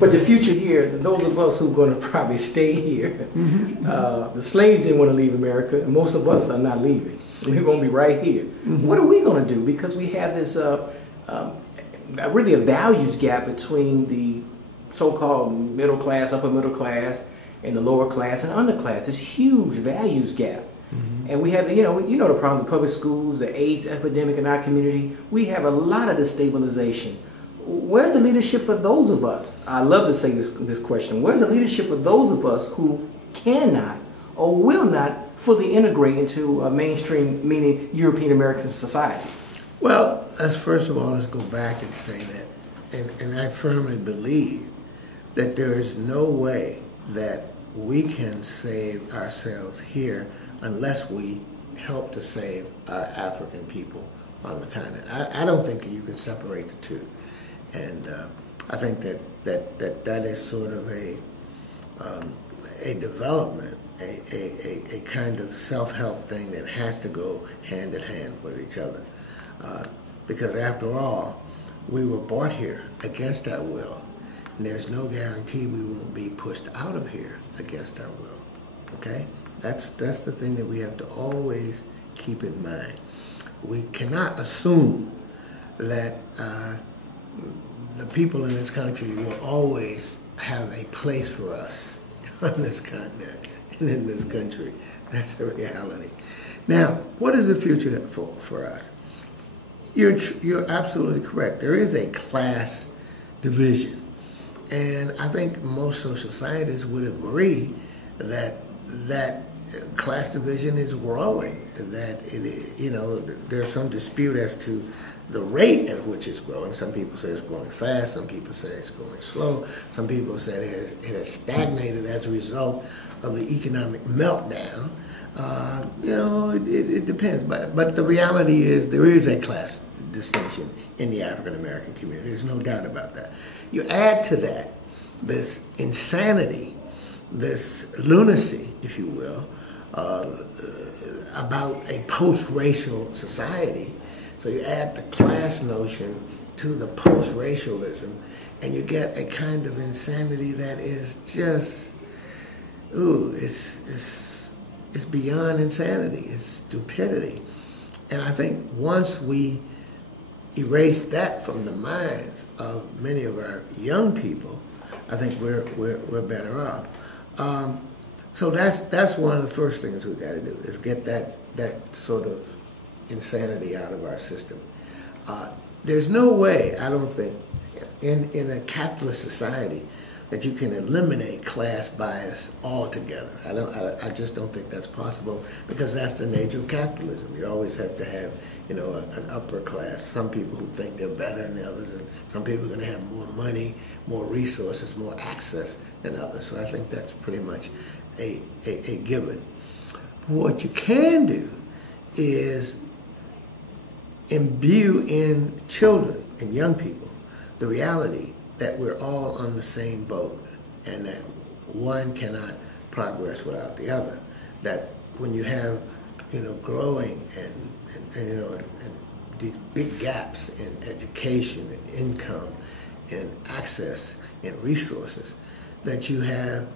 But the future here, those of us who are going to probably stay here, the slaves didn't want to leave America, and most of us are not leaving. We're going to be right here. What are we going to do? Because we have this really a values gap between the so-called middle class, upper middle class, and the lower class and underclass. This huge values gap. And we have, you know the problem with public schools, the AIDS epidemic in our community. We have a lot of destabilization. Where's the leadership for those of us? I love to say this question. Where's the leadership for those of us who cannot or will not fully integrate into a mainstream, meaning European American society? Well, first of all, let's go back and say that, and I firmly believe that there is no way that we can save ourselves here unless we help to save our African people on the continent. I don't think you can separate the two. And I think that is sort of a development, a kind of self-help thing that has to go hand in hand with each other. Because after all, we were brought here against our will, and there's no guarantee we won't be pushed out of here against our will. Okay? That's the thing that we have to always keep in mind. We cannot assume that the people in this country will always have a place for us on this continent and in this country. That's a reality. Now, what is the future for us? You're absolutely correct. There is a class division. And I think most social scientists would agree that class division is growing, that there's some dispute as to the rate at which it's growing. Some people say it's growing fast, some people say it's growing slow, some people say it has stagnated as a result of the economic meltdown. It depends, but the reality is there is a class distinction in the African American community. There's no doubt about that. You add to that this insanity, this lunacy, if you will, about a post-racial society. So you add the class notion to the post-racialism, and you get a kind of insanity that is just, it's beyond insanity. It's stupidity. And I think once we erase that from the minds of many of our young people, I think we're better off. So that's one of the first things we've got to do, is get that sort of insanity out of our system. There's no way, I don't think, in a capitalist society that you can eliminate class bias altogether. I just don't think that's possible, because that's the nature of capitalism. You always have to have, an upper class, some people who think they're better than others, and some people are going to have more money, more resources, more access than others. So I think that's pretty much a given. What you can do is imbue in children and young people the reality that we're all on the same boat, and that one cannot progress without the other. That when you have, growing and these big gaps in education and income and access and resources, that you have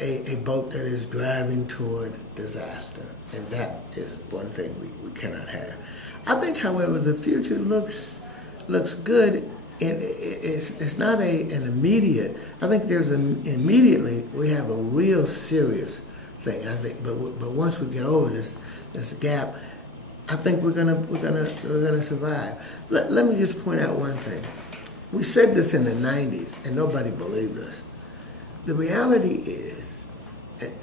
a boat that is driving toward disaster, and that is one thing we cannot have. I think, however, the future looks good. It's not an immediate. I think immediately we have a real serious thing. I think, but once we get over this gap, I think we're gonna survive. Let me just point out one thing. We said this in the 90s, and nobody believed us. The reality is,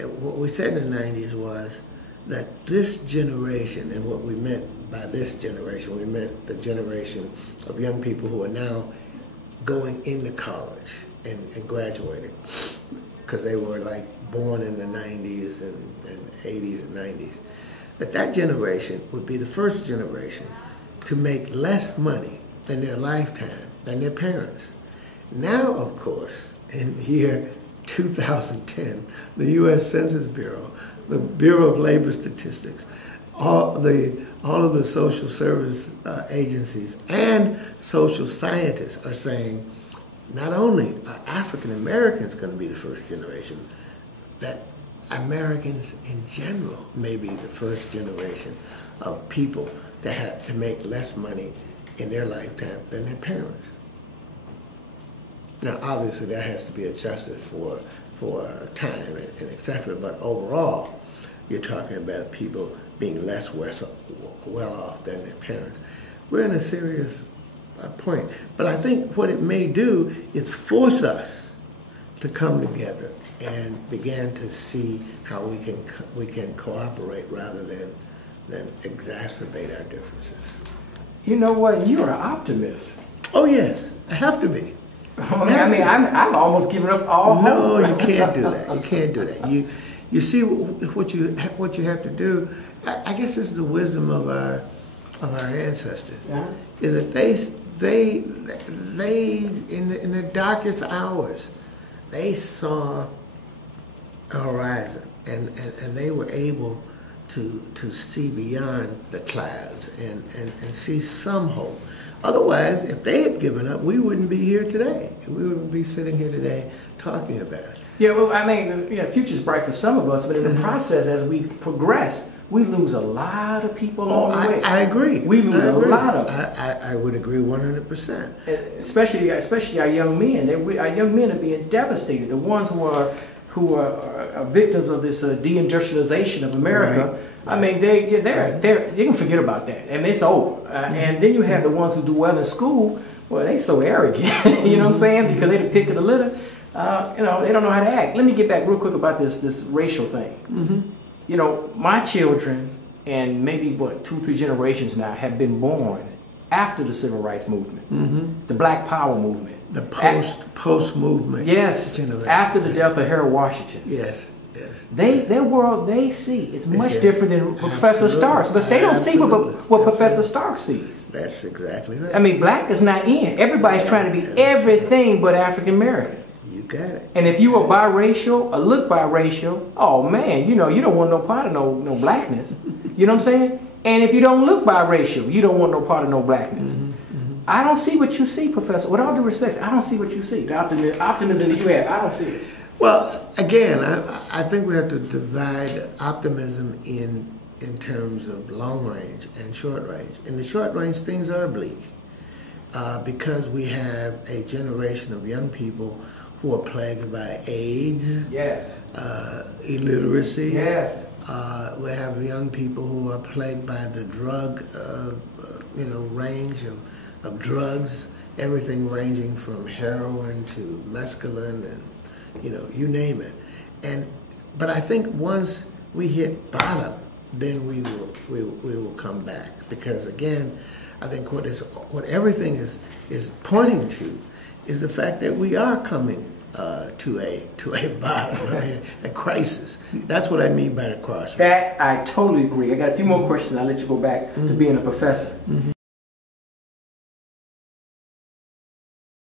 what we said in the 90s was that this generation, and what we meant by this generation, we meant the generation of young people who are now going into college and graduating, because they were like born in the 90s and 80s and 90s, that generation would be the first generation to make less money in their lifetime than their parents. Now, of course, in the year 2010, the U.S. Census Bureau, the Bureau of Labor Statistics, all of the social service agencies and social scientists are saying not only are African Americans going to be the first generation, that Americans in general may be the first generation of people that have to make less money in their lifetime than their parents. Now, obviously, that has to be adjusted for time and et cetera, but overall, you're talking about people being less well off than their parents. We're in a serious point. But I think what it may do is force us to come together and begin to see how we can cooperate rather than exacerbate our differences. You know what? You're an optimist. Oh yes, I have to be. I've almost given up all hope. No, you can't do that. You can't do that. You see what you have to do. I guess this is the wisdom of our ancestors. Yeah. Is that they in the darkest hours, they saw a horizon and they were able to see beyond the clouds and see some hope. Otherwise, if they had given up, we wouldn't be here today. We wouldn't be sitting here today talking about it. Yeah, well, the future's bright for some of us, but in the process, as we progress, we lose a lot of people along the way. I agree. We lose a lot of them. I would agree 100%. Especially our young men. Our young men are being devastated. The ones who are victims of this deindustrialization of America. Right. I mean, they can forget about that, and it's over. And then you have the ones who do well in school. Well, they so arrogant. You know what I'm saying? Because they the pick of the litter. They don't know how to act. Let me get back real quick about this racial thing. Mm-hmm. My children, and maybe 2-3 generations now, have been born after the Civil Rights Movement, the Black Power movement, the post movement. Yes, generation. After the death of Harold Washington. Yes. Their world they see is much different than Professor Stark's, but they don't see what Professor Stark sees. That's exactly right. I mean, black is not in. Everybody's trying to be everything but African American. You got it. And if you are biracial or look biracial, oh man, you don't want no part of no blackness. You know what I'm saying? And if you don't look biracial, you don't want no part of no blackness. I don't see what you see, Professor. With all due respect, I don't see what you see. The optimism that you have, I don't see it. Well, again, I think we have to divide optimism in terms of long range and short range. In the short range, things are bleak because we have a generation of young people who are plagued by AIDS, yes, illiteracy. Yes. We have young people who are plagued by the drug, range of drugs, everything ranging from heroin to mescaline and you name it. But I think once we hit bottom, then we will come back, because again, I think what everything is pointing to is the fact that we are coming to a bottom, a crisis. That's what I mean by the crossroads. That I totally agree. I got a few more questions. I'll let you go back to being a professor.